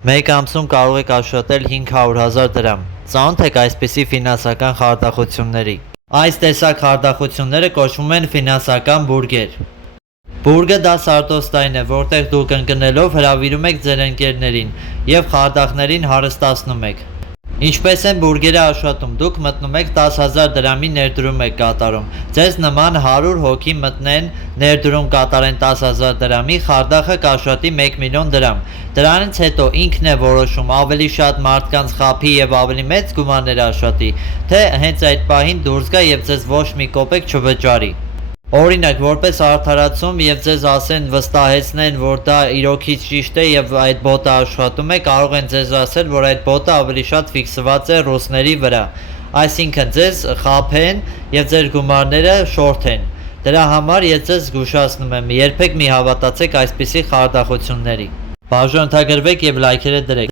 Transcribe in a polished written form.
Մեկ ամսում կարող եք աշխատել 500,000 դրամ։ Ծանոթ եք այսպիսի ֆինանսական խարդախությունների։ Այս տեսակ խարդախությունները կոչվում են ֆինանսական բուրգեր։ Բուրգը դա սարտոստային է, որտեղ դուք ընկնելով հրավիրում եք ձեր ընկերներին և խարդախներին հարստացնում եք։ Ինչպես են բուրգերը աշխատում, դուք մտնում եք 10,000 դրամի ներդրում եք կատարում, ձեզ նման 100 հոգի մտնեն, ներդրում կատարեն 10,000 դրամի, խարդախը կաշխատի 1 միլիոն դրամ, դրանից հետո ինքն է որոշում ավելի շատ մարդկանց խաբի և ավելի մեծ գումարներ աշխատի, թե հենց այդ պահին դուրս գա և ձեզ ոչ մի կոպեկ չվճարի։ Օրինակ, որպես արդարացում և ձեզ ասեն վստահեցնեն, որ դա իրոքից ճիշտ է և այդ բոտը աշխատում է, կարող են ձեզ ասել, որ այդ բոտը ավելի շատ ֆիքսված է ռուսների վրա, այսինքն ձեզ խաբեն և ձեր գումարները շորթեն։ Դրա համար ես ձեզ զգուշացնում եմ, երբեք մի հավատացեք այսպիսի խարդախությունների։ Բաժանորդագրվեք և լայքերը դրեք։